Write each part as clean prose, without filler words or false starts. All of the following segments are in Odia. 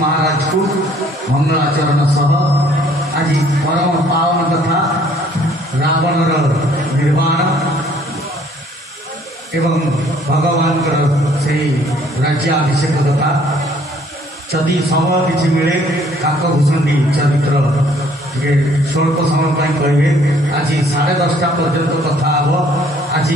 महाराज को मंगलाचरण सह आज परम पावन कथा रावणर निर्माण एवं भगवान से राज्याभिषेक कथा जदि समय किसी मिले काकभूषणी चरित्र टे स्वल्प समय कहे आज 10:30 पर्यंत कथा हम आज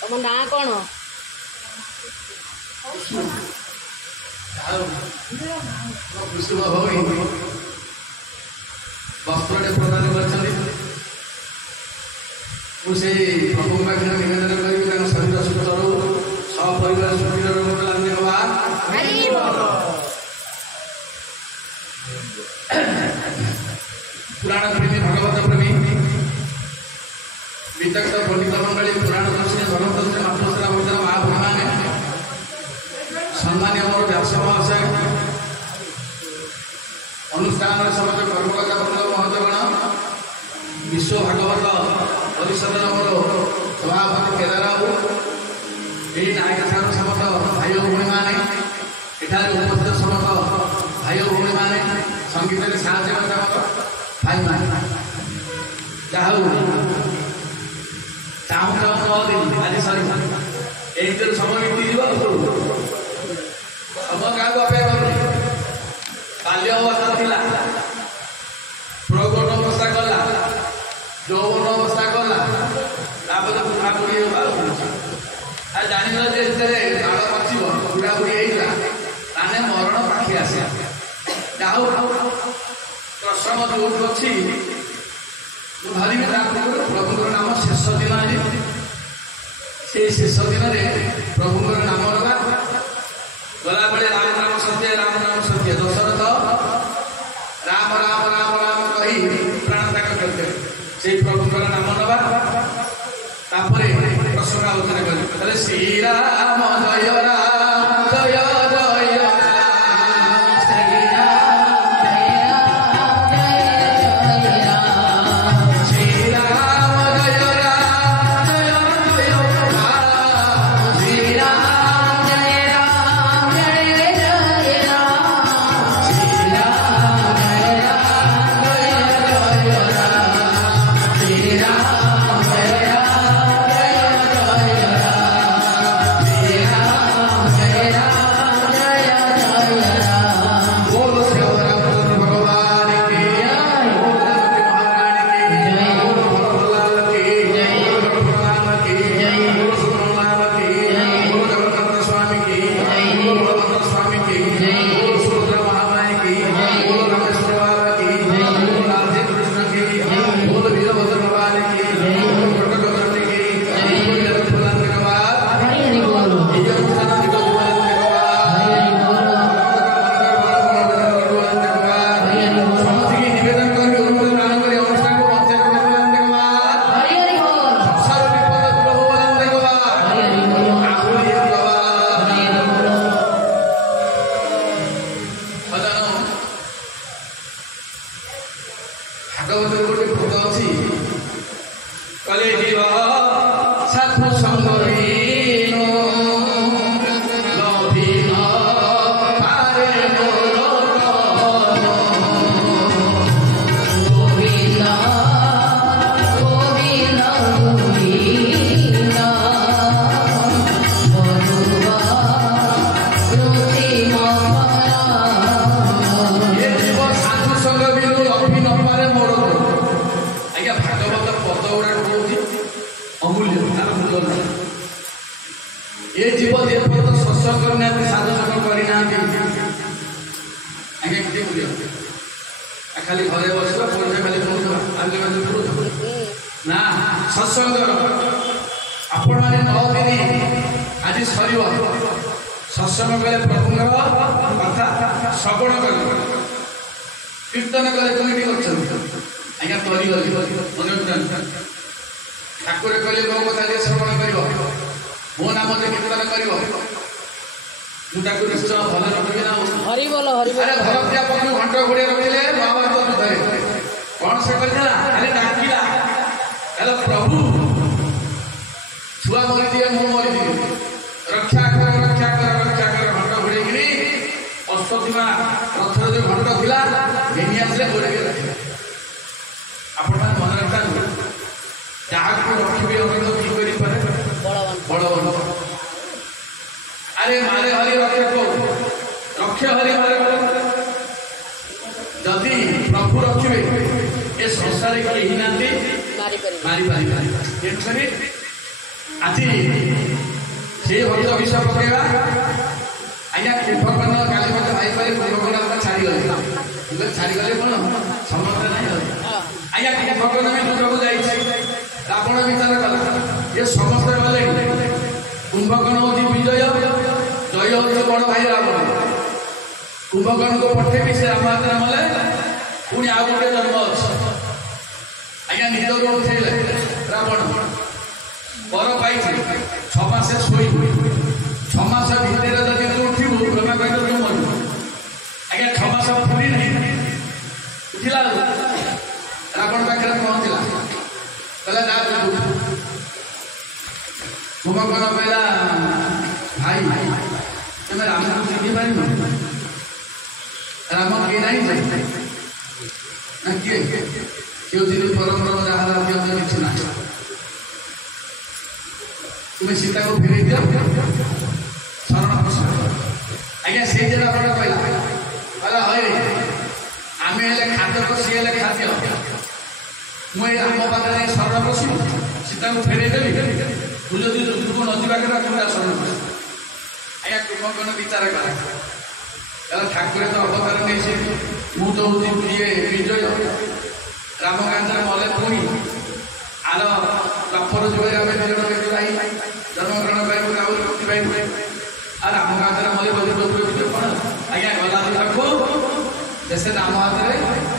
ତମ ନାଁ କଣ? ବସ୍ତ୍ରଟେ ପ୍ରଦାନ କରିଛନ୍ତି। ମୁଁ ସେଇ ପ୍ରଭୁଙ୍କ ପାଖରେ ନିବେଦନ କରିବି ତାଙ୍କ ଶରୀର ସୁସ୍ଥ ରହୁ, ସପରିବାର ସୁଖୀର ରୋଗ ଲାଗି ହବା। ପୁରାଣ ପ୍ରେମୀ, ଭଗବତ ପ୍ରେମୀ, ବିତକ୍ତ ପଣ୍ଡିତ ମଣ୍ଡଳୀ, ପୁରାଣ ଦର୍ଶୀ, ଧର୍ମ ଦର୍ଶୀ, ମାତୃଶ୍ରା ଭକ୍ତର ମହାପ୍ରଭୁମାନେ, ସମ୍ମାନୀୟ ମୋର ବ୍ୟାସ ମହାଶୟ, ଅନୁଷ୍ଠାନର ସମସ୍ତ କର୍ମକର୍ତ୍ତା ବୃନ୍ଦ ମହୋଦୟଗଣ, ବିଶ୍ୱ ଭାଗବତ ପରିଷଦର ମୋର ସଭାପତି କେଦାରବାବୁ, ଏହି ନାୟକଠାର ସମସ୍ତ ଭାଇ ଓ ଭଉଣୀମାନେ, ଏଠାରେ ଉପସ୍ଥିତ ସମସ୍ତ ଭାଇ ଓ ଭଉଣୀମାନେ, ସଙ୍ଗୀତରେ ସାହାଯ୍ୟ କରିବା ମୋର ଭାଇମାନେ, ଯାହା ହଉ ଚାହୁଁ ଚାହୁଁ 9 ଦିନ ଆଜି ସରିବ, ଏଇ ଭିତରେ ସମୟ ମିଟିଯିବ। ସମୟ କାହାକୁ ଅପେକ୍ଷା କରୁନି। ବାଲ୍ୟ ଅବସ୍ଥା ଥିଲା, ପ୍ରୌଢ଼ ଅବସ୍ଥା ଗଲା, ଯୌବନ ଅବସ୍ଥା ଗଲା, ତାପରେ ବୁଢ଼ାବୁଢ଼ୀ ହେବା ଆଉ ଜାଣିଲ ଯେ ଏଥିରେ କାଳ ପଚିବ, ବୁଢ଼ାବୁଢ଼ୀ ହେଇଥିଲା, ତାହେଲେ ମରଣ ପାଖି ଆସେ। ଯାହା ହଉ ପ୍ରସଙ୍ଗ ଯୋଉଠି ଅଛି ମୁଁ ଧରିବି ତା ପୂର୍ବରୁ ପ୍ରଭୁଙ୍କର ନାମ ଶେଷ ଦିନ ଆଜି, ସେଇ ଶେଷ ଦିନରେ ପ୍ରଭୁଙ୍କର ନାମ ନେବା। ଗଲାବେଳେ ରାମ ନାମ ସତ୍ୟ, ରାମ ନାମ ସତ୍ୟ, ଦଶରଥ ରାମ ରାମ ରାମ ରାମ କହି ପ୍ରାଣ ତ୍ୟାଗ କରିଦେବେ। ସେଇ ପ୍ରଭୁଙ୍କର ନାମ ନେବା, ତାପରେ ପ୍ରସଙ୍ଗ ଆଲୋଚନା କରିବେ। ତାହେଲେ ଶ୍ରୀରାମ ଜୟ ରାମ ଜୟ ଜୟ ଭାଗବତରେ ଗୋଟେ ପଦ ଅଛି କଲେ ଜୀବ ସାଧୁ ସଙ୍ଗ ये जीव जेपर तो सत्संग करना साधु संग करना आगे खाली घरे बस खाली आगे ना सत्संग आपण मैंने 9 दिन आज सर सत्संग कले प्रभुंर कथा श्रवण कले कीर्तन कले तुम आज्ञा तरी गली ठाकुर कहले मो कथा श्रवण कर मो नाम कीर्तन कर निश्चय भल रखी ना हरि बोल अरे घर दिया पक्ष घंट घोड़े रखिले महाभारत युद्धे कौन से कहला खाली डाकिला प्रभु छुआ मरी दिए मु मरी दिए रक्षा कर रक्षा कर रक्षा कर घंट घोड़े अश्वत्थीमा रथर जो घंट थिला घेनी आसले घोड़े रखिले आपण मन रखता जहाँ रखिए अमित कि बड़वन अरे मारे हरि रक्षा को रक्षा हरि मारे जदि प्रभु रखिए ए संसार कहीं ना मारी पारि आज से भक्त विष पकेगा आज्ञा कुंभकर्ण काली मत भाई पारे कुंभकर्ण छाड़ी गले कौन समर्थ नहीं आज्ञा कुंभकर्ण भी दूर को रावण विचार कला ये समस्त गले कुंभकर्ण हूँ विजय जय हूँ बड़ भाई रावण कुंभकर्ण को पठेबी से रामहात्रा मले पुणी आउ गोटे जन्म अच्छे आज्ञा निद को उठेले रावण बर पाई 6 मास शोई 6 मास भितर जब तू उठू ब्रह्मा कह तू मरु आज्ञा 6 मास पूरी नहीं उठिला रावण पाखे पहुँचला कहला ना कुंभकर्ण कहला भाई तुम राम को चिन्ह पार राम किए ना किए क्यों दिन परम जहाँ किसी ना तुम्हें सीता को फेर दियो शरण प्रसन्न आज्ञा से जगह कहला कहला हई आम खाद्य को सी खाद्य मुझे राम पाखे शरण प्रसन्न सीता को फेर देवी तू जो युद्ध को नजर के शरण आज्ञा कुंभकर्ण विचार कला ठाकुर तो अवतार नहीं मु तो हूँ किए विजय रामकांत मले पुणी आर बापर जुगे आम भाई जन्मग्रहण पाई और रामकांत मले बलि विजय कौन आज्ञा गला देखो जैसे राम हाथ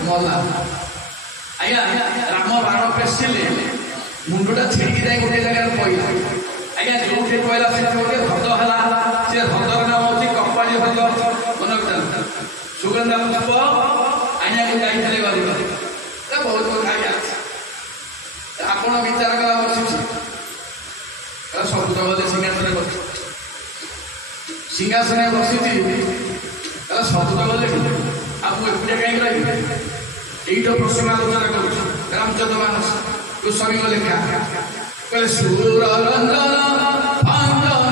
मला आज्ञा राम बाण पेसिले मुंडा छिड़की जाए गोटे जगह पड़ा आज्ञा जो पड़ा से गोटे ह्रद है से ह्रदर नाम हूँ कपाड़ी ह्रद मन सुगंधा पुष्प आज्ञा को जाइए गली बहुत कथा आज्ञा आपण विचार कला बस सब जगह सिंहासन बस सिंहासन बसी सब जगह आपको एकुटिया कहीं रही यही प्रसंग आलोचना कर रामचंद्र मानस गोस्वामी को लिखा कहले सूर रंजन भंजन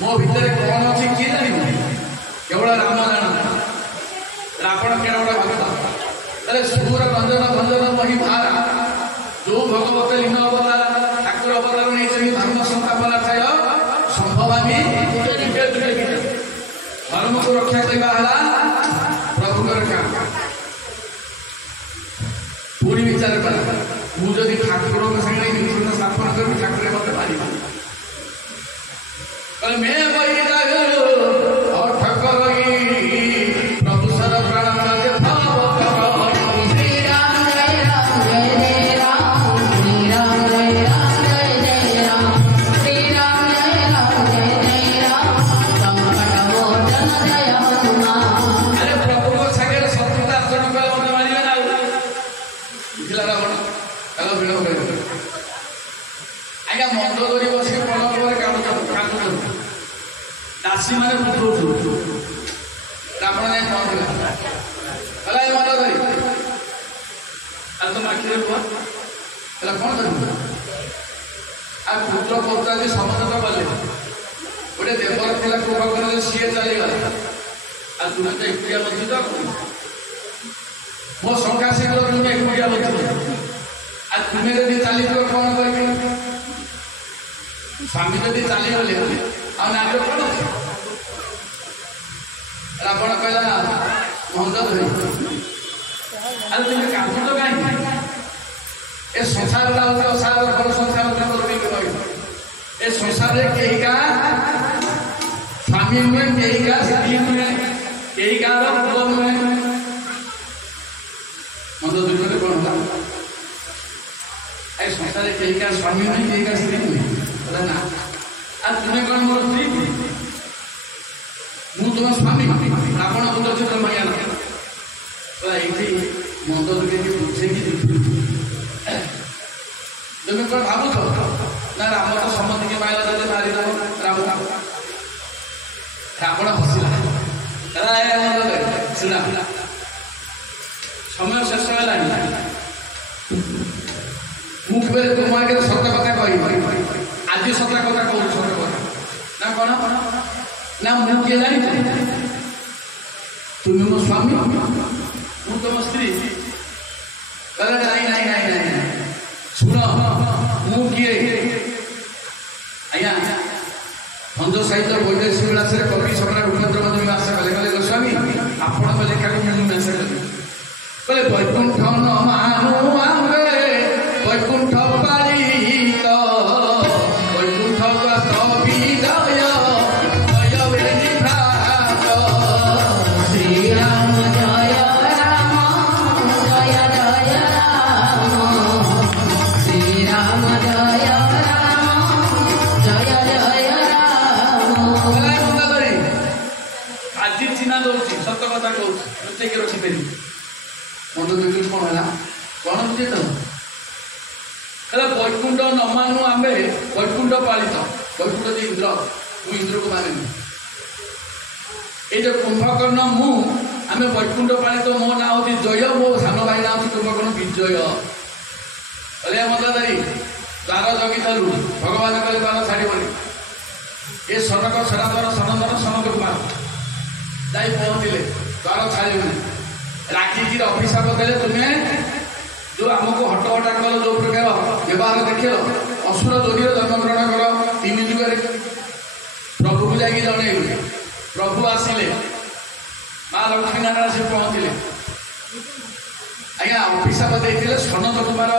मो भितर कौन अच्छे किए जान केवल राम जान रावण केवल भक्त अरे सूर रंजन भंजन मही भारा जो भगवत लीन अवतार ठाकुर अवतार नहीं धर्म संस्थापना ठाय संभवामी धर्म को रक्षा करवा प्रभुकर काम पूरी विचार कर मुझे ठाकुर संगे मिश्रण स्थापन कर ठाकुर मत मारी मैं वही और ठाकुर प्रभु सर प्राण दासी मैंने बुझाऊ रावण ने कौन मन धरी तुम आखिर कौन कर पुत्र पौत्र समस्त तो गले गोटे देवर पिला कृपा कर सी चलीगला तुम्हें तो एकुटिया बची तो मो शंका शीघ्र तुम्हें एकुटिया बची तुम्हें जब चली कौन कर स्वामी जब चलीगले आगे कौन रावण कहला मंद धरी अरे तुम्हें कांदुच कहीं ए संसार असार भल संसार ए संसार कहीं का स्वामी नुहे कहीं का स्त्री नुहे कहीं का पुओ नुहे मंद दुर्ग कौन होगा ए संसार कहीं का स्वामी नुहे कहीं का स्त्री नुहे ना तुम्हें कौन मोर स्त्री मु तुम स्वामी रावण दूर अच्छे तुम ये मंद दुर्गे बुझे तुम्हें कौन भावुच ना राम तो समझ के माइला दे मारिद रावण रावण हसिला शुणा समय शेष है मुझे तुम आगे सत कथा कह आज सत कथा कहूँ सत कथा ना कौन ना मुझे किए जानी तुम्हें मो स्वामी मु तुम स्त्री कहले नहीं नहीं नहीं नहीं शुण मु किए आज्ञा भंज साहित्य वैदेशिक विलास कवि सम्राट उपेन्द्र मधुरी आशा कले कले गोस्वामी आपण लेखा को मुझे आशा कले कले वैकुंठ न मानु आमे वैकुंठ पालित वैकुंठ कवि जय सत कथा कहूँ लुचेक रखिपारि मंद दुर्ग कौन है कौन बुझे तो वैकुंठ न मानु आमे वैकुंठ पालित वैकुंठ जो इंद्र तू इंद्र को माने ये जो कुंभकर्ण मु आम वैकुंठ पालित मो ना हूँ जय मो सान भाई ना हूँ कुंभकर्ण विजय अरे मदारी द्वार जगिलु भगवान कहे द्वार छाड़बनी ये सनक सनातन सनंदन सनक कुमार जाई पहुँचले द्वार छाड़बनी राखिकी अभिशाप देले तुम्हें जो आमको हट हटा कल जो प्रकार व्यवहार देख असुर जोड़ी जन्म ग्रहण कर 3 जुगे प्रभु को जाकि जन प्रभु आसिले माँ लक्ष्मी नारायण से पहुँचले आज्ञा अभिशाप देते सनत कुमार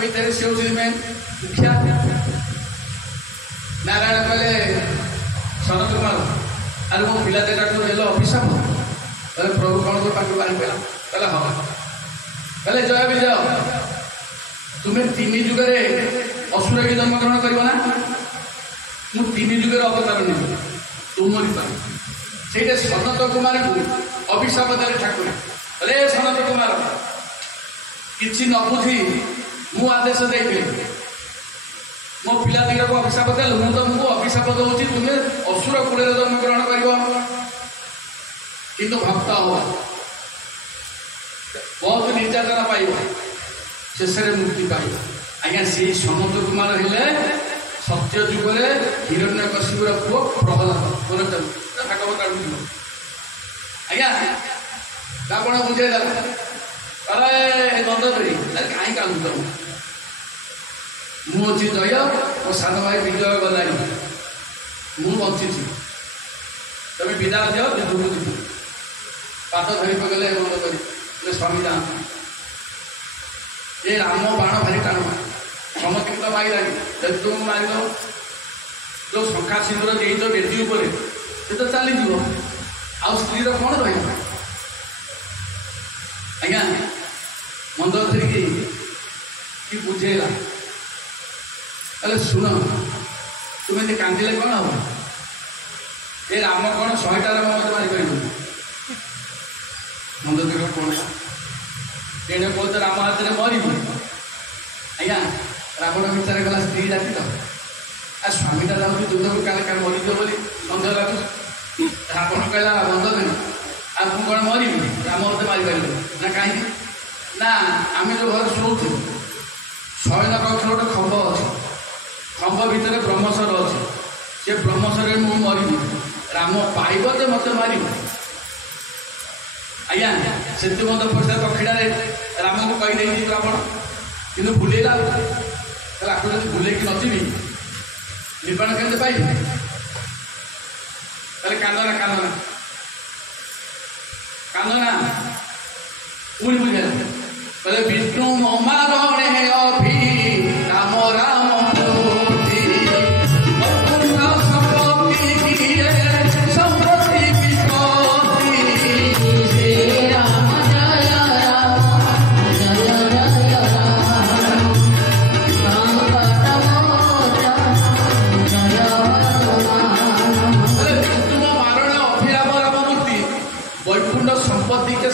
भितर से मुखिया नारायण कहले सनत कुमार अरे मो पिला देटा को देल अभिशाप प्रभु कौन को पाक बाहर कहला हाँ कहले जय विजय तुम्हें 3 जुगे असुर की जन्म ग्रहण कर मु 3 जुगे अवतार नहीं तुमरी से सनत कुमार को अभिशाप देले ठाकुर अरे सनत कुमार किसी न बुझी मु आदेश देती मो पिला दिग को अभिशाप देल मु तुमको अभिशाप दूसरी तुम्हें असुर कूड़े जन्म ग्रहण कर भक्त हो बहुत निर्यातना पाइब शेष मुक्ति पाइब आज्ञा से सनत कुमार हेले सत्य जुगे हिरण्यकशिपुर पुओ प्रहलाद भागवत आज्ञा रावण बुझे अरे नंदरी कहीं कांदुच मुझे जय मो सान भाई विजय गलानी मु बची তুমি ବିଦା ଦିଅ ଯୁଦ୍ଧକୁ ଯିବୁ। ପାଦ ଧରି ପକେଇଲେ ବନ୍ଦ କରି ସ୍ୱାମୀ ଯାଆନ୍ତୁ। ଏ ରାମ ବାଣ ଭାରି ଟାଣୁ ସମସ୍ତଙ୍କୁ ତ ମାରିଲାଣି, ଯଦି ତୁମକୁ ମାରିଦବ ଯୋଉ ଶଙ୍ଖା ସିନ୍ଦୁର ଦେଇଛ ବେଦି ଉପରେ ସେ ତ ଚାଲିଯିବ, ଆଉ ସ୍ତ୍ରୀର କ'ଣ ରହିବ? ଆଜ୍ଞା ମନ୍ଦ ଧରିକି କି ବୁଝେଇଲା, ତାହେଲେ ଶୁଣ ତୁମେ ଏମିତି କାନ୍ଦିଲେ କ'ଣ ହବ? ଏ ରାମ କ'ଣ 100ଟା ରାମ ମତେ ମାରିପାରିବନି। ମନ୍ଦ ଧରିବ କ'ଣ ତେଣେ କହୁଛ ରାମ ହାତରେ ମରିବୁ। ଆଜ୍ଞା ରାବଣ ବିଚାର କଲା ସ୍ତ୍ରୀ ଜାତି ତ, ଆଉ ସ୍ୱାମୀଟା ଯାଉଛି ଯୁଦ୍ଧକୁ କାଳେ କାଳେ ମରିଯିବ ବୋଲି ସନ୍ଦେହ ଲାଗୁଛି। ରାବଣ କହିଲା ବନ୍ଦ ଧରି ଆଉ ମୁଁ କ'ଣ ମରିବି, ରାମ ମତେ ମାରିପାରିବ ନା? କାହିଁକି ନା ଆମେ ଯେଉଁ ଘରେ ଶୋଉଛୁ ଶୟନ କକ୍ଷ ଗୋଟେ ଖମ୍ବ ଅଛି, ଖମ୍ବ ଭିତରେ ବ୍ରହ୍ମସର ଅଛି, ସେ ବ୍ରହ୍ମସରରେ ମୁଁ ମରିବି, ରାମ ପାଇବ ଯେ ମତେ ମାରିବ। ଆଜ୍ଞା ସେଠି ମଧ୍ୟ ପଇସା ଦକ୍ଷିଣାରେ ରାମକୁ କହିଦେଇଛି ରାବଣ, କିନ୍ତୁ ଭୁଲେଇଲା। ତାହେଲେ ଆକୁ ଯଦି ଭୁଲେଇକି ନଥିବି ନିର୍ବାଣ କେମିତି ପାଇବି? ତାହେଲେ କାନ୍ଦନା କାନ୍ଦନା କାନ୍ଦନା ପୁଣି ବୁଝେଇଲା, କହିଲେ ବିଷ୍ଣୁ ମମାରଣେ ଅଭି ରାମ ରାମ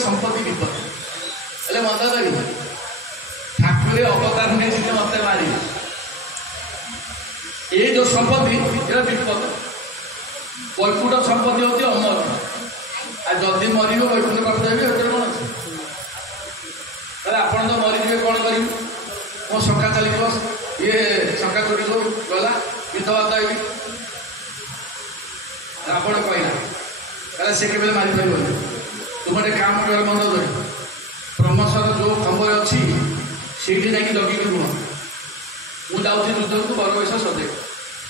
সম্পত্তি বিপদ ହେଲେ ମନ୍ଦ କରିବ। ଠାକୁରେ ଅବତାର ନେଇଥିଲେ ମତେ ମାରିବେ, এই ଯୋଉ ସମ୍ପତ୍ତି ଏଟା ବିପଦ। ବୈକୁଣ୍ଠ ସମ୍ପତ୍ତି ହଉଛି ଅମର, ଆଉ ଯଦି ମରିବ ବୈକୁଣ୍ଠ କରିଦେବେ, ଏଥିରେ କ'ଣ ଅଛି? ତାହେଲେ ଆପଣ ତ ମରିଯିବେ, କ'ଣ କରିବୁ? ମୋ ଶଙ୍କା ଚାଲିଯିବ, ଇଏ ଶଙ୍କା ଚୋରି ଗଲା, ବିଧବାତ ହେବି। ରାବଣ କହିଲା, ତାହେଲେ ସେ କେବେ ମାରିପାରିବନି। ତୁମେ କାମ କର ମନ୍ଦ ଧରି, ବ୍ରହ୍ମସର ଯୋଉ ଖମ୍ବରେ ଅଛି ସେଇଠି ଯାଇକି ଜଗିକି ରୁହ। ମୁଁ ଯାଉଛି ଯୁଦ୍ଧକୁ ବର ବେଶ ସଜେଇ।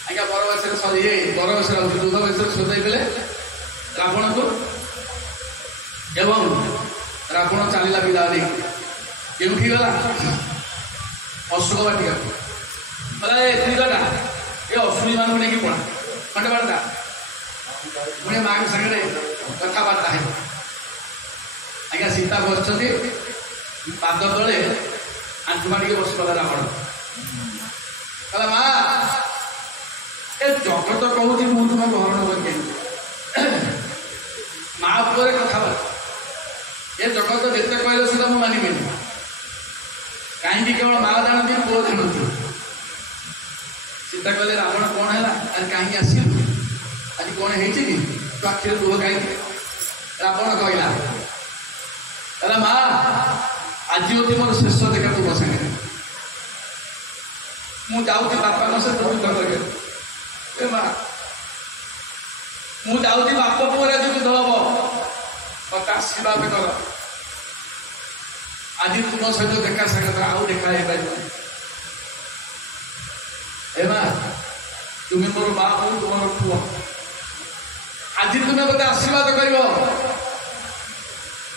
ଆଜ୍ଞା ବର ବେଶରେ ସଜେଇ, ବର ବେଶରେ ଯାଉଛି ଯୁଦ୍ଧ ବେଶରେ ସଜେଇ ଦେଲେ ରାବଣକୁ, ଏବଂ ରାବଣ ଚାଲିଲା ବିଦା ନେଇ। କେଉଁଠି ଗଲା? ଅଶୋକ ବାଟିକା। କହିଲା ଏ ଏତିକଟା ଏ ଅଶୁଣୀମାନଙ୍କୁ ନେଇକି ପଳା, ଖଣ୍ଡେ ବାର୍ତ୍ତା ପୁଣି ମାଙ୍କ ସାଙ୍ଗରେ କଥାବାର୍ତ୍ତା ହେବ। ଆଜ୍ଞା ସୀତା ବସିଛନ୍ତି, ପାଦ ତଳେ ଆଣ୍ଠୁ ମାଡ଼ିକି ବସିଗଲା ରାବଣ। କହିଲା ମା ଏ ଜଗତ କହୁଛି ମୁଁ ତୁମକୁ ହରଣ କରିକି ମା ଉପରେ କଥାବାର୍ତ୍ତା, ଏ ଜଗତ ଯେତେ କହିଲେ ସୁଦ୍ଧା ମୁଁ ମାନିବିନି। କାହିଁକି କେବଳ ମା ଜାଣନ୍ତି, ପୁଅ ଜାଣନ୍ତି। ସୀତା କହିଲେ ରାବଣ କ'ଣ ହେଲା, ଆରେ କାହିଁକି ଆସିଲୁ, ଆଜି କ'ଣ ହେଇଛି କି, ତୁ ଆଖିରେ ଲୁହ କାହିଁକି? ରାବଣ କହିଲା, କହିଲା ମା ଆଜି ହେଉଛି ମୋର ଶେଷ ଦେଖା ତୁମ ସାଙ୍ଗରେ, ମୁଁ ଯାଉଛି ବାପାଙ୍କ ସହିତ ଯୁଦ୍ଧ କରିବାକୁ। ଏ ମା ମୁଁ ଯାଉଛି, ବାପ ପୁଅରେ ଯୁଦ୍ଧ ହବ, ମତେ ଆଶୀର୍ବାଦ କର। ଆଜି ତୁମ ସହିତ ଦେଖା ସାକ୍ଷାତ ଆଉ ଦେଖା ହେଇପାରିବନି। ଏ ମା ତୁମେ ମୋର ମା, ମୁଁ ତୁମର ପୁଅ, ଆଜି ତୁମେ ମତେ ଆଶୀର୍ବାଦ କରିବ।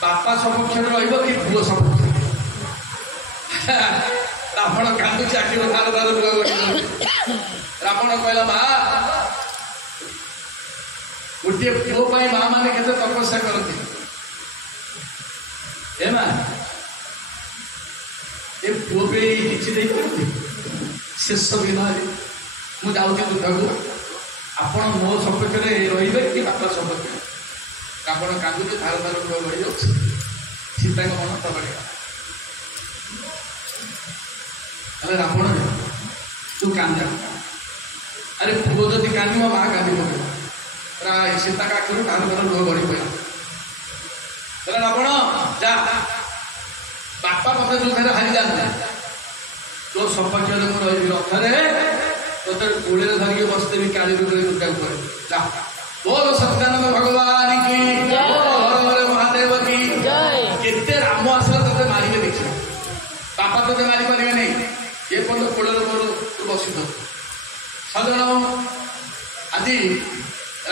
ବାପା ସପକ୍ଷରେ ରହିବ କି ପୁଅ ସପକ୍ଷରେ? ରାବଣ କାନ୍ଦୁଛି, ଆଖିରୁ ଧାର ଧାର ଲୁହ ଗଡୁଛି। ରାବଣ କହିଲା ମା ଗୋଟିଏ ପୁଅ ପାଇଁ ମା ମାନେ କେତେ ତପସ୍ୟା କରନ୍ତି। ଏ ମା ଏ ପୁଅ ପାଇଁ କିଛି ଦେଇପାରନ୍ତି? ଶେଷ ଦିନରେ ମୁଁ ଯାଉଛି ଯୁଦ୍ଧକୁ, ଆପଣ ମୋ ସପକ୍ଷରେ ରହିବେ କି ବାପା ସପକ୍ଷରେ? ରାବଣ କାନ୍ଦୁଛି, ଧାର ଧାର ଲୁହ ଗଡ଼ି ଯାଉଛି। ସୀତାଙ୍କ ମନ ତରଳିଗଲା। ହେଲେ ରାବଣ ତୁ କାନ୍ଦ, ଆରେ ପୁଅ ଯଦି କାନ୍ଦିବ ମା କାନ୍ଦିବ। ସୀତାଙ୍କ ଆଖିରୁ ଧାର ଧାର ଲୁହ ଗଡ଼ି ପଡ଼ିଲା। ହେଲେ ରାବଣ ଯା, ବାପା ମତେ ଯୁଦ୍ଧରେ ହାରିଯାଆନ୍ତି, ତୋ ସପକ୍ଷରେ ମୁଁ ରହିବି, ରଥରେ ତୋତେ କୋଳରେ ଧରିକି ବସିଦେବି, କାଳି ରୂପରେ ଦୁର୍ଗା ଉପରେ। ଯା, ବୋଲ ସତ୍ୟାନନ୍ଦ ଭଗବାନ କି, ହର ମହାଦେବ କି। କେତେ ରାମ ଆସିଲା ତୋତେ ମାରିବେ ଦେଖିବ, ବାପା ତୋତେ ମାରିପାରିବେ ନାହିଁ। ଏ ପର୍ଯ୍ୟନ୍ତ କୋଳରେ ମୋର ତୁ ବସିଥ। ସଜଣ ଆଜି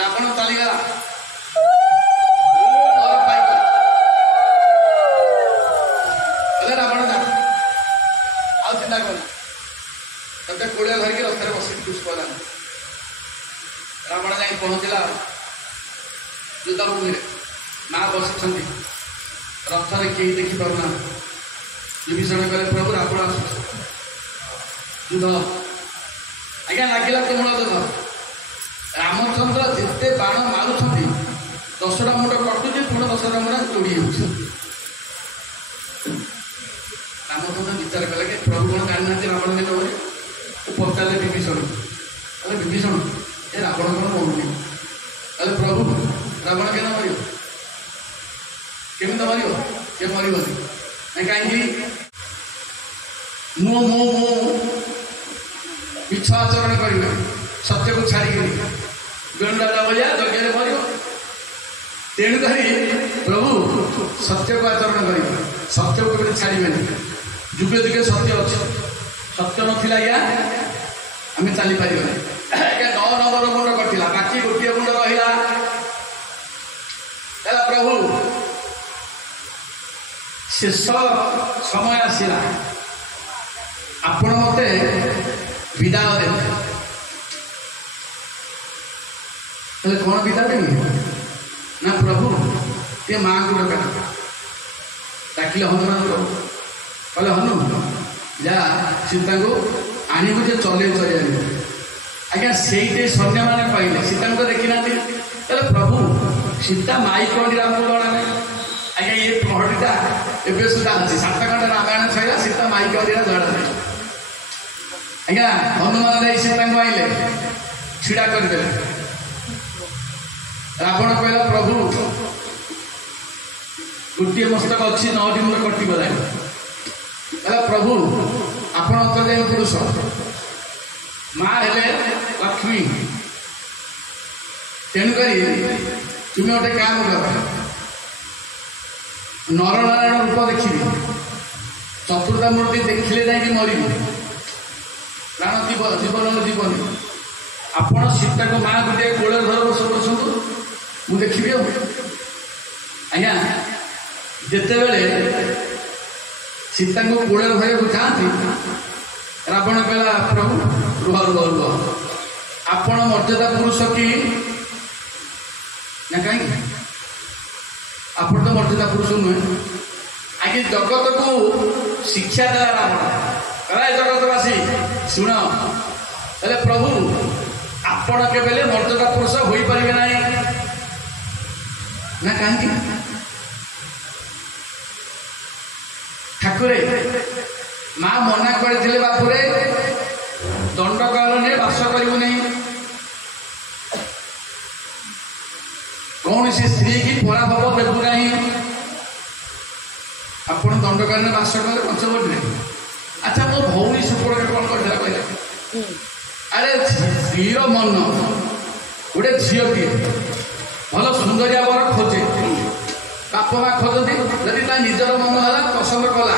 ରାବଣ ଚାଲିଗଲା, ପହଞ୍ଚିଲା ଯୁଦ୍ଧଭୂମିରେ। ମା ବସିଛନ୍ତି ରଥରେ, କେହି ଦେଖିପାରୁନାହାନ୍ତି। ବିଭୀଷଣ କହିଲେ ପ୍ରଭୁ ରାବଣ ଆସୁଛି, ଯୁଦ୍ଧ ଆଜ୍ଞା ଲାଗିଲା ତୁମୁଳ ଯୁଦ୍ଧ। ରାମଚନ୍ଦ୍ର ଯେତେ ବାଣ ମାରୁଛନ୍ତି 10ଟା ମୁଣ୍ଡ କଟୁଛି, ପୁଣି 10ଟା ମୁଣ୍ଡ ତୋଡ଼ି ହେଉଛି। ରାମଚନ୍ଦ୍ର ବିଚାର କଲେ କି ପ୍ରଭୁ କ'ଣ ଜାଣିନାହାନ୍ତି ରାବଣ କେତେ ବୋଲି? ପଚାରିଲେ ବିଭୀଷଣ, କହିଲେ ବିଭୀଷଣ ଏ ରାବଣ କ'ଣ ମରୁନି? କହିଲେ ପ୍ରଭୁ ରାବଣ କେନ ମରିବ? କେମିତି ମରିବ? ସେ ମରିବନି। କାହିଁକି? ମୁଁ ମିଛ ଆଚରଣ କରିବେ, ସତ୍ୟକୁ ଛାଡ଼ିକିରି ବେଣୁରାଜା ଭଳିଆ ଯଜ୍ଞରେ ମରିବ। ତେଣୁକରି ପ୍ରଭୁ ସତ୍ୟକୁ ଆଚରଣ କରିବେ, ସତ୍ୟକୁ କେବେ ଛାଡ଼ିବେନି। ଯୁଗେ ଯୁଗେ ସତ୍ୟ ଅଛି, ସତ୍ୟ ନଥିଲା ଆଜ୍ଞା ଆମେ ଚାଲିପାରିବାନି। ଆଜ୍ଞା 9 ନମ୍ବର ମୁଣ୍ଡ କଟିଲା, ବାକି ଗୋଟିଏ ମୁଣ୍ଡ ରହିଲା। ହେଲା ପ୍ରଭୁ ଶେଷ ସମୟ ଆସିଲା, ଆପଣ ମତେ ବିଦାୟ ଦେବେ। ହେଲେ କ'ଣ ବିଦା ଦେବି? ନା ପ୍ରଭୁ ଟିକେ ମାଆଙ୍କୁ ଡାକିଲେ ହନୁମାନ ପ୍ରଭୁ। କହିଲେ ହନୁ ଯା ସୀତାଙ୍କୁ ଆଣିବୁ, ଯେ ଚଲେଇ ଚଲେଇ ଆଣିବୁ। ଆଜ୍ଞା ସେଇଠି ସୈନ୍ୟମାନେ କହିଲେ, ସୀତାଙ୍କୁ ତ ଦେଖିନାହାନ୍ତି। କହିଲେ ପ୍ରଭୁ ସୀତା ମାଇ କଣ୍ଡିରେ ଆମକୁ ଜଣା ନାହିଁ। ଆଜ୍ଞା ଏ ପହଡ଼ିଟା ଏବେ ସୁଦ୍ଧା ଅଛି, 7 ଖଣ୍ଡ ରାମାୟଣ ସରିଲା, ସୀତା ମାଇ କଣ୍ଡିରେ ଜଣା ନାହିଁ। ଆଜ୍ଞା ହନୁମାନ ଯାଇ ସୀତାଙ୍କୁ ଆଇଲେ, ଛିଡ଼ା କରିଦେଲେ। ରାବଣ କହିଲା ପ୍ରଭୁ ଗୋଟିଏ ମସ୍ତକ ଅଛି, 9ଟି ମୁଣ୍ଡ କଟିଗଲାଣି। କହିଲା ପ୍ରଭୁ ଆପଣ ଅନ୍ତର୍ଯାମୀ ପୁରୁଷ, ମା ହେଲେ ଲକ୍ଷ୍ମୀ, ତେଣୁକରି ତୁମେ ଗୋଟେ କାମ କର, ନରନାରାୟଣ ରୂପ ଦେଖିବି, ଚତୁର୍ଥା ମୂର୍ତ୍ତି ଦେଖିଲେ ଯାଇକି ମରିବି, ପ୍ରାଣ ଜୀବନ ଜୀବନି। ଆପଣ ସୀତାଙ୍କ ମା ଗୋଟିଏ କୋଳରେ ଧର ବସନ୍ତୁ, ମୁଁ ଦେଖିବି। ଆଉ ଆଜ୍ଞା ଯେତେବେଳେ ସୀତାଙ୍କୁ କୋଳରେ ଧରିବାକୁ ଯାଆନ୍ତି, ରାବଣ କହିଲା ପ୍ରଭୁ ରୁହ ରୁହ ରୁହ, ଆପଣ ମର୍ଯ୍ୟାଦା ପୁରୁଷ କି ନା? କାହିଁକି? ଆପଣ ତ ମର୍ଯ୍ୟାଦା ପୁରୁଷ ନୁହେଁ। ଆଜ୍ଞା ଜଗତକୁ ଶିକ୍ଷା ଦେଲା ରାବଣ, କହିଲା ଜଗତବାସୀ ଶୁଣ, ହେଲେ ପ୍ରଭୁ ଆପଣ କେବେ ମର୍ଯ୍ୟାଦା ପୁରୁଷ ହୋଇପାରିବେ ନାହିଁ। ନା କାହିଁକି? ଠାକୁରେ ମା ମନା କରିଥିଲେ ବାପୁରେ, ଦଣ୍ଡକାରଣ୍ୟରେ ବାସ କରିବୁ ନାହିଁ, କୌଣସି ସ୍ତ୍ରୀ କି ପରାଭବ ଦେବୁ ନାହିଁ। ଆପଣ ଦଣ୍ଡକାରଣ୍ୟରେ ବାସ କଲେ ପଞ୍ଚବଟିରେ। ଆଚ୍ଛା ମୋ ଭଉଣୀ ସୁପର୍ଣ୍ଣରେ କ'ଣ କରିଥିଲା କହିଲେ? ଆରେ ସ୍ତ୍ରୀର ମନ, ଗୋଟେ ଝିଅଟିଏ ଭଲ ସୁନ୍ଦରିଆ ବର ଖୋଜେ, ବାପ ମା ଖୋଜନ୍ତି। ଯଦି ତା ନିଜର ମନ ହେଲା, ପସନ୍ଦ କଲା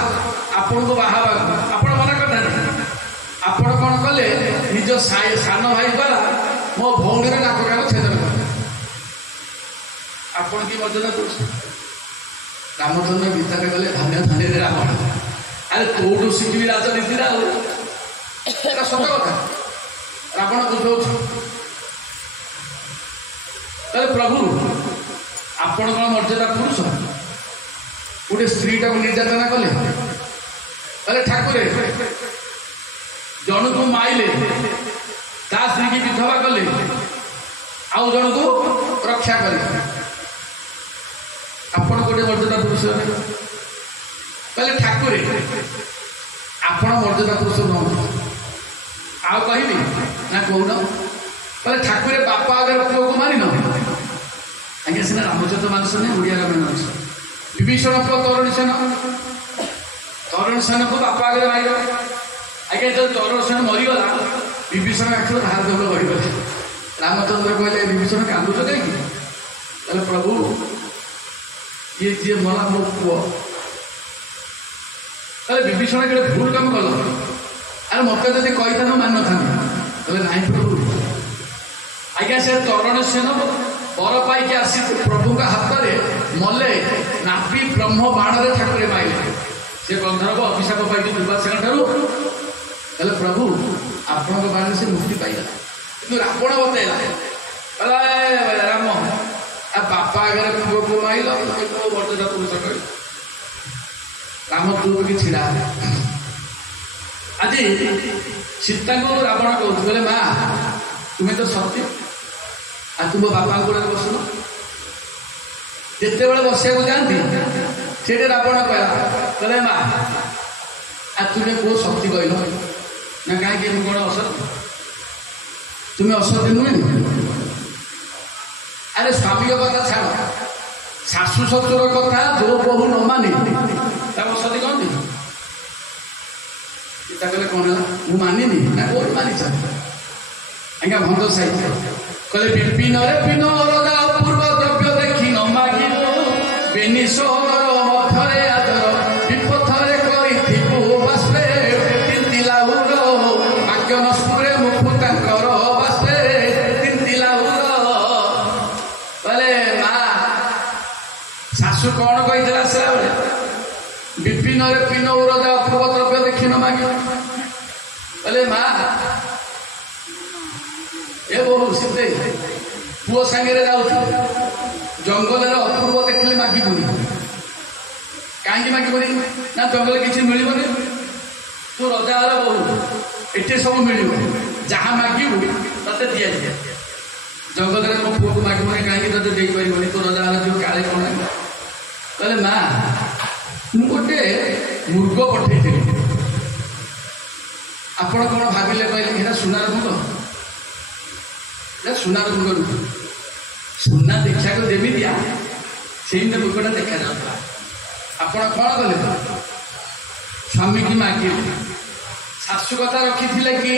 ଆପଣଙ୍କୁ ବାହା ହେବାକୁ, ଆପଣ ମନା କରିଥାନ୍ତି। ଆପଣ କ'ଣ କଲେ? ନିଜ ସାନ ଭାଇ ଦ୍ୱାରା ମୋ ଭଉଣୀର ନାକ କାନ ଛେଦନ କଲେ। ଆପଣ କି ମର୍ଯ୍ୟାଦା କରୁଛନ୍ତି? ରାମଚନ୍ଦ୍ର ବିଚାର କଲେ ଧନ୍ୟ ଧନ୍ୟ ରାବଣ, ଆରେ କୋଉଠୁ ଶିଖିବି ରାଜନୀତିରେ? ଆଉ ଏଟା ସତ କଥା। ରାବଣ ବୁଝଉଛି। ତାହେଲେ ପ୍ରଭୁ ଆପଣ କ'ଣ ମର୍ଯ୍ୟାଦା ପୁରୁଷ? ଗୋଟେ ସ୍ତ୍ରୀଟାକୁ ନିର୍ଯାତନା କଲେ। ତାହେଲେ ଠାକୁରେ ଜଣକୁ ମାଇଲେ, ତା ସ୍ତ୍ରୀକି ବିଧବା କଲେ, ଆଉ ଜଣକୁ ରକ୍ଷା କଲେ। ଆପଣ ଗୋଟେ ମର୍ଯ୍ୟାଦା ପୁରୁଷ? ତାହେଲେ ଠାକୁରେ ଆପଣ ମର୍ଯ୍ୟାଦା ପୁରୁଷ ନୁହଁ। ଆଉ କହିବି ନା କହୁନ? ତାହେଲେ ଠାକୁରେ ବାପା ଆଗରେ ପୁଅକୁ ମାରିନ? ଆଜ୍ଞା ସିନା ରାମଚରିତ ମାନସ ନାହିଁ, ଓଡ଼ିଆ ରାମାୟଣ ଅଛି। ବିଭୀଷଣ ପୁଅ ତରୁଣୀ ସେନକୁ ବାପା ଆଗରେ ମାରିବ। ଆଜ୍ଞା ଯଦି ତରୁଣ ସେନ ମରିଗଲା, ବିଭୀଷଣ ଆଖିରୁ ଧାର ଦଣ୍ଡ ବଢ଼ିଗଲେ। ରାମଚନ୍ଦ୍ର କହିଲେ ବିଭୀଷଣ କାନ୍ଦୁଛ କାହିଁକି? ତାହେଲେ ପ୍ରଭୁ ଇଏ ଯିଏ ମଲା ମୋ ପୁଅ। ତାହେଲେ ବିଭୀଷଣ କେବେ ଭୁଲ କାମ କଲ? ଆରେ ମତେ ଯଦି କହିଥାନ୍ତ ମାନିନଥାନ୍ତି। କହିଲେ ନାଇଁ ପ୍ରଭୁ, ଆଜ୍ଞା ସେ ତରୁଣ ସେନ ବର ପାଇକି ଆସି ପ୍ରଭୁଙ୍କ ହାତରେ ମଲେ, ନାଭି ବ୍ରହ୍ମ ବାଣରେ ଠାକୁରେ ମାଇଲେ। ସେ ଗନ୍ଧର୍ବ ଅଭିଶାପ ପାଇକି ଦୁର୍ବାସାଙ୍କ ଠାରୁ। ହେଲେ ପ୍ରଭୁ ଆପଣଙ୍କ ବାଣରେ ସେ ମୁକ୍ତି ପାଇଲା। କିନ୍ତୁ ରାବଣ ବତେଇଲା ରାମ ବାପା ଆଗରେ ପୁଅକୁ ମାଇଲ ବର୍ତ୍ତମାନ ପୁରୁଷ କହିଲ ରାମ ଚୁପକି ଛିଡ଼ା ଆଜି ସୀତାଙ୍କୁ ରାବଣ କହୁଛି କହିଲେ ମା ତୁମେ ତ ସତ୍ୟ ଆଉ ତୁମ ବାପାଙ୍କ ଗୋଡ଼ରେ ବସୁନ। ଯେତେବେଳେ ବସିବାକୁ ଯାଆନ୍ତି ସେଠି ରାବଣ କହିଲେ ମା ଆଉ ତୁମେ କୋଉ ଶକ୍ତି କହିଲ ନା କାହିଁକି ମୁଁ କ'ଣ ଅସତ୍ୟ ତୁମେ ଅସତ୍ୟ ନୁହେଁ। ଆରେ ସ୍ୱାମୀଙ୍କ କଥା ଛାଡ଼ ଶାଶୁ ଶ୍ୱଶୁର କଥା ଯୋଉ ବୋହୂ ନ ମାନେ ତାକୁ ଅସତ୍ୟ କହନ୍ତି। ତା କହିଲେ କ'ଣ ହେଲା ମୁଁ ମାନିନି ନା କୋଉଠି ମାନିଛ ଆଜ୍ଞା ଭଣ୍ଡ ସାହି କହିଲେ ବିପିନରେ ପିନ ପୂର୍ବ ଦ୍ରବ୍ୟ ଦେଖି ନ ମାଗିବ ବେନିଶର ମଧ୍ୟରେ ଆଦର ବିପଥରେ କରିଥିବୁ ବାସ୍ପେ ତିନ୍ତିଲାଉର ବାକ୍ୟ ନସ୍ପୁରେ ମୁଖୁ ତାଙ୍କର ବାସ୍ପେ ତିନ୍ତିଲାଉର। କହିଲେ ମା ଶାଶୁ କ'ଣ କହିଥିଲା ଆସିଲା ବିପିନରେ ପିନ ଉରଜା ଅପୂର୍ବ ଦ୍ରବ୍ୟ ଦେଖି ନ ମାଗିବ। କହିଲେ ମା ଏ ବୋହୁ ସେତେ ପୁଅ ସାଙ୍ଗରେ ଯାଉଛୁ ଜଙ୍ଗଲରେ ଅପୂର୍ବ ଦେଖିଲେ ମାଗିବୁନି। କାହିଁକି ମାଗିବୁନି ନା ଜଙ୍ଗଲରେ କିଛି ମିଳିବନି ତୁ ରଜାଘର ବୋହୁ ଏଠି ସବୁ ମିଳିବ ଯାହା ମାଗିବୁ ତତେ ଦିଆଯିବ। ଜଙ୍ଗଲରେ ମୋ ପୁଅକୁ ମାଗିବୁନି କାହିଁକି ତତେ ଦେଇପାରିବନି ତୁ ରଜାଘର ଯିବ କାଳେ କ'ଣ। କହିଲେ ମା ମୁଁ ଗୋଟେ ମୃଗ ପଠେଇଥିଲି ଆପଣ କ'ଣ ଭାବିଲେ କହିଲେ ଏଇଟା ସୁନାର ମୃଗ ସୁନାର ମୃଗ ନୁହେଁ ସୁନା ଦେଖିବାକୁ ଯେମିତିଆ ସେମିତି ମୃଗଟା ଦେଖାଯାଉଥିଲା। ଆପଣ କ'ଣ କଲେ ସ୍ୱାମୀ କି ମାଗିଲେ ଶାଶୁ କଥା ରଖିଥିଲେ କି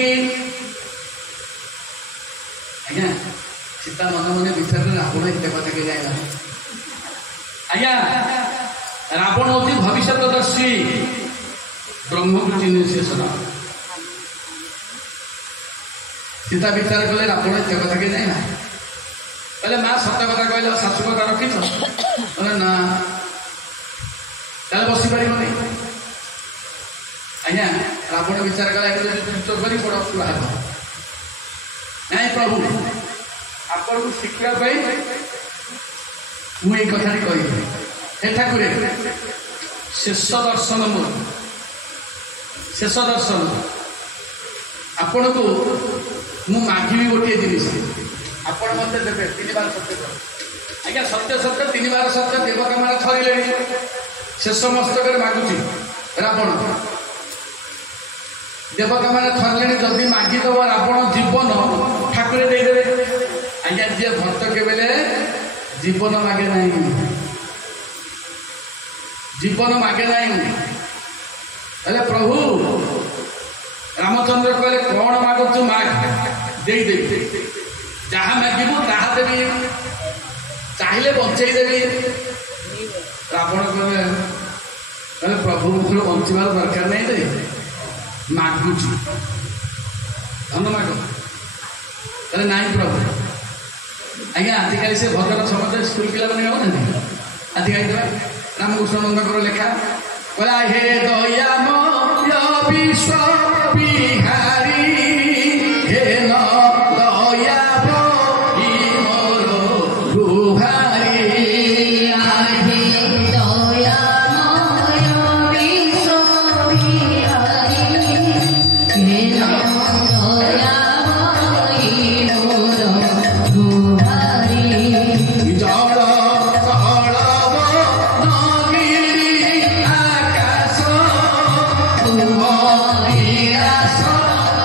ଆଜ୍ଞା ସୀତା ମନେ ମନେ ବିଚାରରେ ରାବଣ ଏତେ କଥା କେହି ଯାଇନା। ଆଜ୍ଞା ରାବଣ ହଉଛି ଭବିଷ୍ୟତଦର୍ଶୀ ବ୍ରହ୍ମକୁ ଚିହ୍ନି ଶେଷର ସୀତା ବିଚାର କଲେ ରାବଣ ଏତେ କଥା କେହି ଯାଇନା। କହିଲେ ମା ସତ କଥା କହିଲ ଶାଶୁ କଥା ରଖିଛ କହିଲେ ନା ତାହେଲେ ବସିପାରିବନି। ଆଜ୍ଞା ରାବଣ ବିଚାର କଲା ଏମିତି ଯୁକ୍ତ କରି ବଡ଼ ଅସୁବିଧା ହେବ ନାଇଁ ପ୍ରଭୁ ଆପଣଙ୍କୁ ଶିଖିବା ପାଇଁ ମୁଁ ଏଇ କଥାଟି କହିବି। ହେ ଠାକୁରେ ଶେଷ ଦର୍ଶନ ମୋର ଶେଷ ଦର୍ଶନ ଆପଣଙ୍କୁ ମୁଁ ମାଗିବି ଗୋଟିଏ ଜିନିଷ ଆପଣ ମୋତେ ଦେବେ 3 ବାର ସତ୍ୟ। ଆଜ୍ଞା ସତ୍ୟ ସତ୍ୟ 3 ବାର ସତ୍ୟ ଦେବକାମାରେ ଥରିଲେଣି ଶେଷ ମସ୍ତକରେ ମାଗୁଛି ରାବଣ ଦେବକାମାରେ ଥରିଲେଣି ଯଦି ମାଗିଦେବ ରାବଣ ଜୀବନ ଠାକୁରେ ଦେଇଦେବେ। ଆଜ୍ଞା ଯିଏ ଭକ୍ତ କେବେଲେ ଜୀବନ ମାଗେ ନାହିଁ ଜୀବନ ମାଗେ ନାହିଁ। ହେଲେ ପ୍ରଭୁ ରାମଚନ୍ଦ୍ର କହିଲେ କ'ଣ ମାଗୁଛୁ ମାଗ ଦେଇଦେବି ଯାହା ମାଗିବୁ ତାହା ଦେବି ଚାହିଁଲେ ବଞ୍ଚେଇ ଦେବି। ରାବଣ କହିଲେ ପ୍ରଭୁ ମୁଖରୁ ବଞ୍ଚିବାର ଦରକାର ନାହିଁ ଯେ ମାଗୁଛୁ ଧନ ମାଗ। କହିଲେ ନାଇଁ ପ୍ରଭୁ। ଆଜ୍ଞା ଆଜିକାଲି ସେ ଭଦ୍ରକ ସମସ୍ତେ ସ୍କୁଲ ପିଲାମାନେ ଯାଉନାହାନ୍ତି ଆଜିକାଲି ଦେବା ରାମକୃଷ୍ଣ ନନ୍ଦଙ୍କର ଲେଖା କହିଲା ହେ ଦୟାମୟ ବିଶ୍ୱ ବିହାରୀ ହେ ନ ଦୟା ପ୍ରଭି ମୋର ଗୁହାରୀ। Oh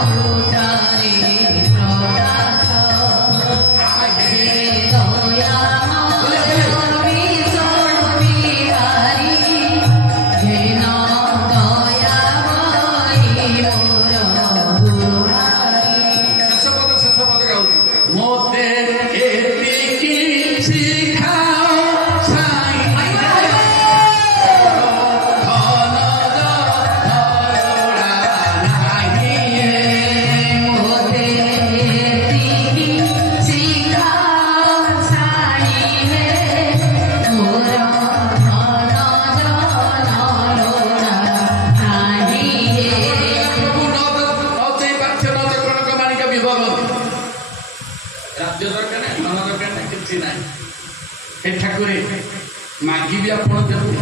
ମାଗିବି ଆପଣ ଦେବେ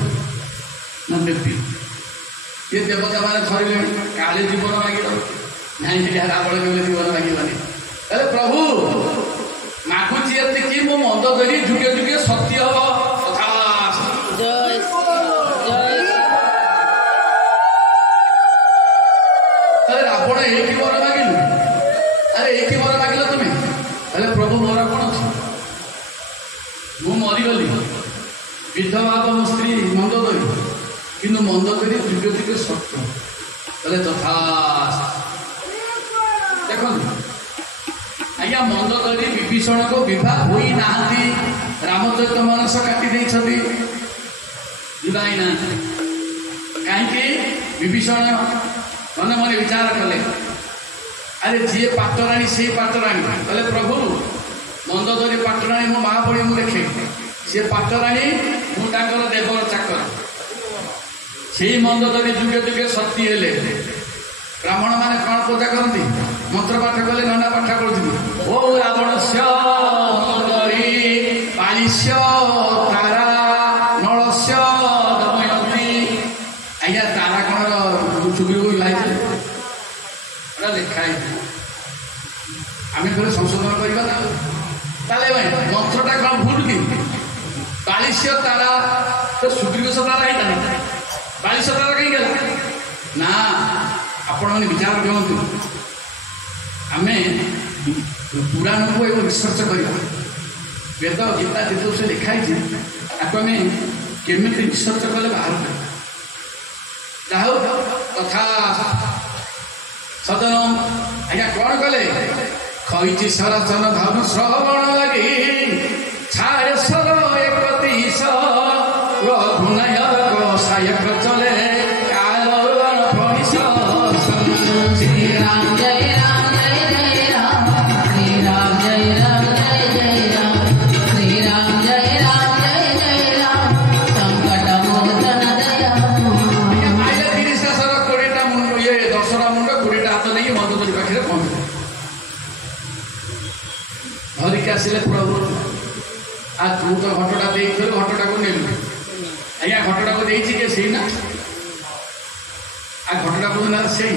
ମୁଁ ଦେବି। ଏ ଦେବତା ମାନେ ଥରିଲେଣି କାଳେ ଜୀବନ ମାଗିବ ନାଇଁ ରାବଣ କେବେ ଜୀବନ ମାଗିବନି। ହେଲେ ପ୍ରଭୁ ମାଗୁଛି ଏତିକି ମୋ ମନ୍ଦ ଧରି ଯୁଗେ ଯୁଗେ ସତ୍ୟ ହବ ତଥା। ଆରେ ରାବଣ ଏଇକି ବର ମାଗିଲୁ, ଆରେ ଏଇକି ବର ମାଗିଲ ତୁମେ। ହେଲେ ପ୍ରଭୁ ମୋର କଣ ଅଛି? ମୁଁ ମରିଗଲି, ବିଧବା ହବ ମୋ ସ୍ତ୍ରୀ ମନ୍ଦ ଧରି, କିନ୍ତୁ ମନ୍ଦ ଧରି ଯୁଗେ ଯୁଗେ ସତ୍ୟ। ହେଲେ ତଥା ଦେଖନ୍ତୁ ଆଜ୍ଞା, ମନ୍ଦ ଧରି ବିଭୀଷଣକୁ ବିବାହ ହୋଇନାହାନ୍ତି। ରାମଚରିତ ମାନସ କାଟି ଦେଇଛନ୍ତି, ବିବାହ ହେଇନାହାନ୍ତି। କାହିଁକି? ବିଭୀଷଣ ମନେ ମନେ ବିଚାର କଲେ, ଆରେ ଯିଏ ପାଟରାଣୀ ସେଇ ପାଟରାଣୀ। କହିଲେ ପ୍ରଭୁ ମନ୍ଦ ଧରି ପାଟରାଣୀ ମୋ ମା ଭଳି ମୁଁ ଦେଖେ, ସିଏ ପାଟରାଣୀ, ମୁଁ ତାଙ୍କର ଦେବର ଚାକର। ସେଇ ମନ୍ଦ ଧରି ଯୁଗେ ଯୁଗେ ସତୀ ହେଲେ। ବ୍ରାହ୍ମଣ ମାନେ କଣ ପୂଜା କରନ୍ତି? ମନ୍ତ୍ର ପାଠ କଲେ, ନନା ପାଠ କରୁଛନ୍ତି। ଓ ରାବଣସ୍ୟ ମନ୍ଦରି ପାଳିସ୍ୟ ତାରା ନଳସ୍ୟ ଦମୟନ୍ତୀ। ଆଜ୍ଞା ତାରା କଣ ଚୁଗୁରୁ ଲାଗିଥିଲେ? ଏଟା ଲେଖା ହେଇଛି, ଆମେ ଥରେ ସଂଶୋଧନ କରିବା ନା। ତାହେଲେ ମନ୍ତ୍ରଟା କଣ ଭୁଲ କି? ବାଳିସ୍ୟ ତାରା ତ ସୁଗ୍ରୀବସ ତାରା ହେଇଥାନ୍ତା, ବାଳିସ୍ୟ ତାରା କାହିଁକି ହେଲା? ନା ଆପଣମାନେ ବିଚାର କରନ୍ତୁ। ଆମେ ପୁରାଣକୁ ଏବଂ ରିସର୍ଚ୍ଚ କରିବା। ବେଦ ଗୀତା ଯେତେ ସେ ଲେଖା ହେଇଛି ତାକୁ ଆମେ କେମିତି ରିସର୍ଚ୍ଚ କଲେ ବାହାର କରିବା। ଯାହା ହଉ କଥା ସଦନ ଆଜ୍ଞା କଣ କଲେ? ଖଇଛି ସରଚନ ଧନୁ ଶ୍ରବଣ ଲାଗି ଛାୟସର ଏକତିଶ ରଘୁନାୟକ ସାୟକ ଚଲେ श्रीराम जय राम जय जय राम, श्रीराम जय राम जय जय राम, श्रीराम जय राम जय जय राम, संकट मोचन दयामय। 20ଟା ମୁଣ୍ଡ ଇଏ 10ଟା ମୁଣ୍ଡ 20ଟା ହାତ ନେଇକି ମନ୍ଦୋଦରୀ ପାଖରେ ପହଞ୍ଚିଲେ। ଧରିକି ଆସିଲେ ପ୍ରଭୁ। ଆଉ ତୁ ତ ଘଟଟା ଦେଇଥିଲୁ, ଘଟଟାକୁ ନେଲୁ। ଆଜ୍ଞା ଘଟଟାକୁ ଦେଇଛି କିଏ? ସେଇ ନା। ଆଉ ଘଟଟାକୁ ନା ସେଇ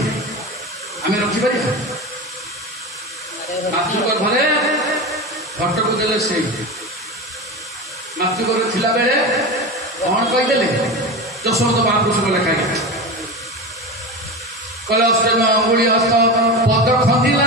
ଆମେ ରଖିପାରିବା? ମାତୃଗର୍ଭରେ ଘଟକୁ ଦେଲେ ସେଇ। ମାତୃଗର୍ଭରେ ଥିଲା ବେଳେ କଣ କହିଦେଲେ? ଯଶୋମତ ମହାପୁରୁଷଙ୍କ ଲେଖା କହିଲେ ଅଙ୍ଗୁଳି ହସ୍ତ ପଦ ଖନ୍ଦିଲା